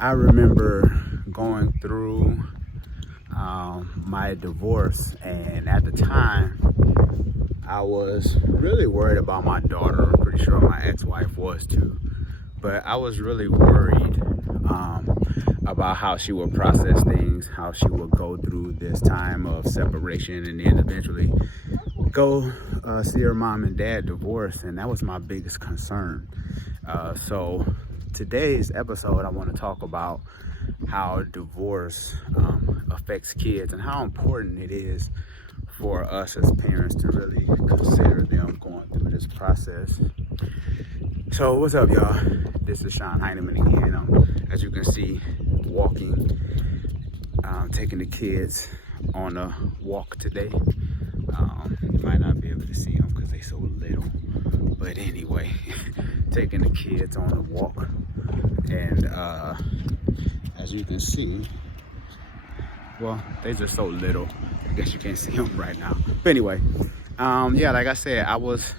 I remember going through my divorce, and at the time, I was really worried about my daughter. I'm pretty sure my ex-wife was too, but I was really worried about how she would process things, how she would go through this time of separation, and then eventually go see her mom and dad divorced, and that was my biggest concern. So today's episode, I want to talk about how divorce affects kids and how important it is for us as parents to really consider them going through this process. So what's up, y'all? This is Sean Heineman again. As you can see, walking, taking the kids on a walk today. You might not be able to see them because they're so little, but anyway, taking the kids on a walk, and as you can see, well, they're just so little, I guess you can't see them right now, but anyway, yeah, like I said, I was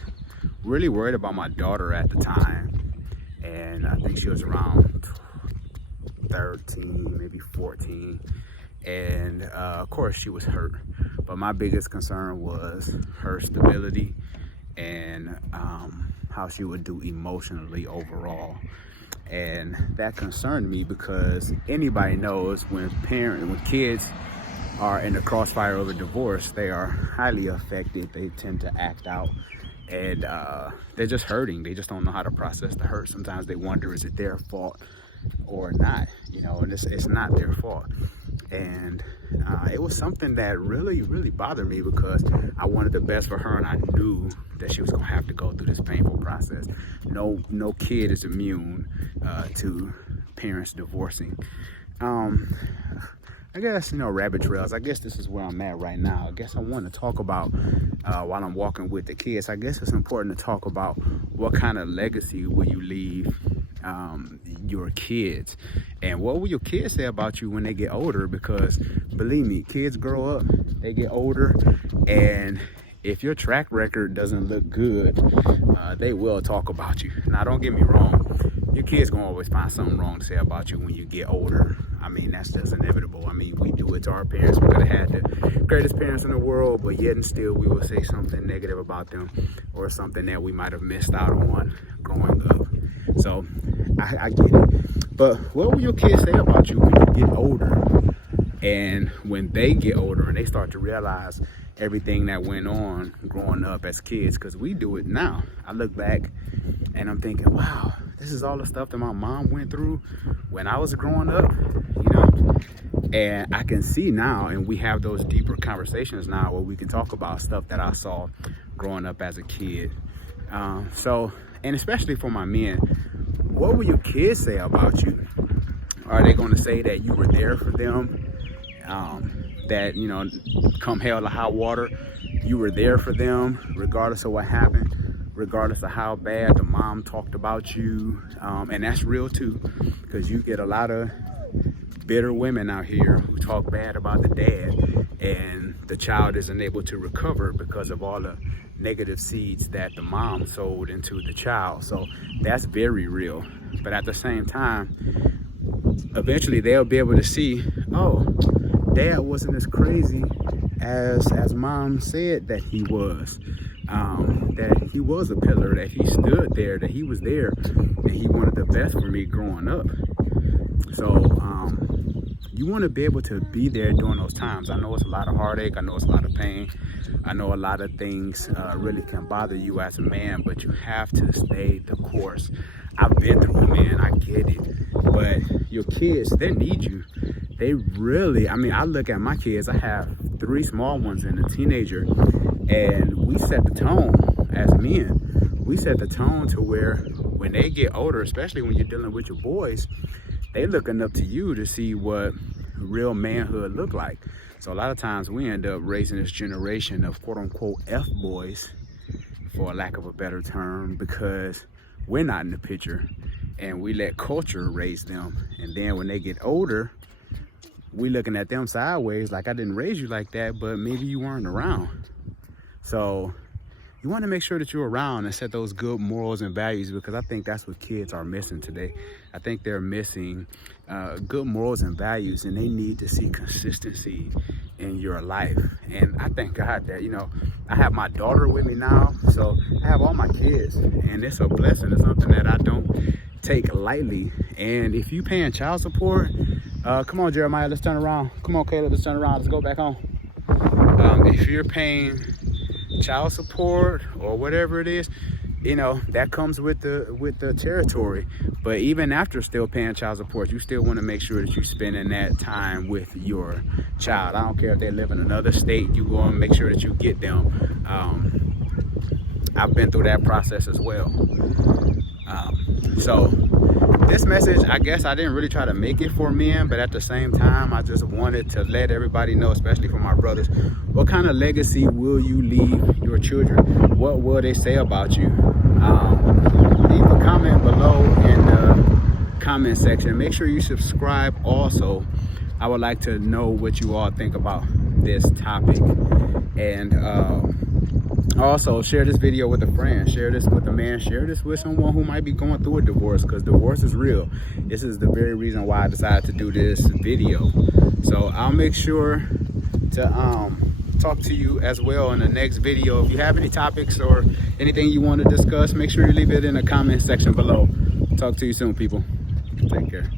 really worried about my daughter at the time, and I think she was around 13, maybe 14, and of course she was hurt, but my biggest concern was her stability and how she would do emotionally overall. And that concerned me because anybody knows when kids are in the crossfire of a divorce, they are highly affected. They tend to act out, and they're just hurting. They just don't know how to process the hurt. Sometimes they wonder, is it their fault or not? You know, and it's not their fault. And it was something that really bothered me because I wanted the best for her, and I knew that she was gonna have to go through this painful process. No kid is immune to parents divorcing. I guess, rabbit trails. I guess this is where I'm at right now. I guess I want to talk about, while I'm walking with the kids, I guess it's important to talk about what kind of legacy will you leave your kids, and what will your kids say about you when they get older? Because believe me, kids grow up, they get older, and if your track record doesn't look good, they will talk about you. Now, don't get me wrong, your kids gonna always find something wrong to say about you when you get older. I mean, that's just inevitable. I mean, we do it to our parents. We could have had the greatest parents in the world, but yet and still we will say something negative about them, or something that we might have missed out on growing up. So I get it. But what will your kids say about you when you get older, and when they get older and they start to realize everything that went on growing up as kids? Because we do it now. I look back and I'm thinking, wow, this is all the stuff that my mom went through when I was growing up, and I can see now, and we have those deeper conversations now where we can talk about stuff that I saw growing up as a kid. So, and especially for my men, what will your kids say about you? Are they going to say that you were there for them? That, come hell or high water, you were there for them regardless of what happened, regardless of how bad the mom talked about you. And that's real too, because you get a lot of bitter women out here who talk bad about the dad, and the child isn't able to recover because of all the negative seeds that the mom sowed into the child. So that's very real. But at the same time, eventually they'll be able to see, oh, dad wasn't as crazy as mom said that he was. That he was a pillar, that he stood there, that he was there, and he wanted the best for me growing up. So you want to be able to be there during those times. I know it's a lot of heartache, I know it's a lot of pain, I know a lot of things really can bother you as a man, but you have to stay the course. I've been through it, man, I get it. But your kids, they need you. They really, I look at my kids, I have 3 small ones and a teenager, and we set the tone as men. We set the tone to where when they get older, especially when you're dealing with your boys, they looking up to you to see what real manhood look like. So a lot of times we end up raising this generation of quote unquote F-boys, for lack of a better term, because we're not in the picture, and we let culture raise them. And then when they get older, we looking at them sideways like, I didn't raise you like that, but maybe you weren't around. So you want to make sure that you're around and set those good morals and values, because I think that's what kids are missing today. I think they're missing good morals and values, and they need to see consistency in your life. And I thank God that, you know, I have my daughter with me now, so I have all my kids, and it's a blessing. It's something that I don't take lightly. And if you paying child support, come on, Jeremiah, let's turn around. Come on, Caleb, let's turn around. Let's go back home. If you're paying child support or whatever it is, you know, that comes with the territory. But even after still paying child support, you still want to make sure that you're spending that time with your child. I don't care if they live in another state, you want to make sure that you get them. I've been through that process as well. So this message, I guess I didn't really try to make it for men, but at the same time, I just wanted to let everybody know, especially for my brothers, what kind of legacy will you leave your children? What will they say about you? Leave a comment below in the comment section. Make sure you subscribe also. I would like to know what you all think about this topic. And also, share this video with a friend, share this with a man, share this with someone who might be going through a divorce, because divorce is real. This is the very reason why I decided to do this video. So I'll make sure to talk to you as well in the next video. If you have any topics or anything you want to discuss, make sure you leave it in the comment section below. Talk to you soon, people. Take care.